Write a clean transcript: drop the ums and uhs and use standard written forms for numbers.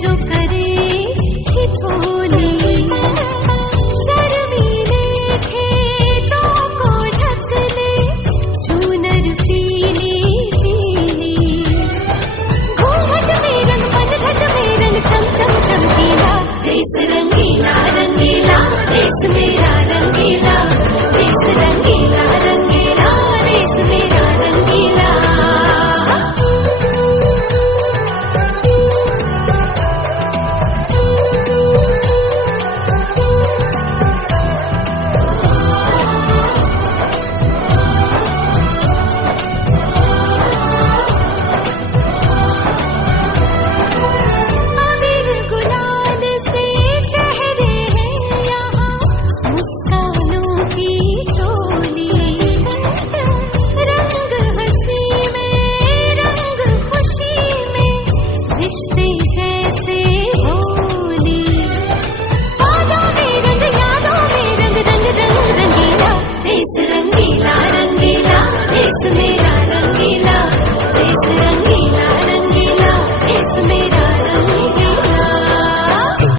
जो करे ठिठोली, शर्मीले खेतों को ढक ले चूनर पीली पीली। घूंघट में रंग पनघट में रंग चम चम चमकीला, देश रंगीला रंगीला देश मेरा रंगीला, देश रंगीला रंगीला देश मेरा रंगीला। अबीर गुलाल से चेहरे हैं यहाँ, मुस्कानों की टोली। रंग हंसी में रंग खुशी में रिश्ते जैसे हो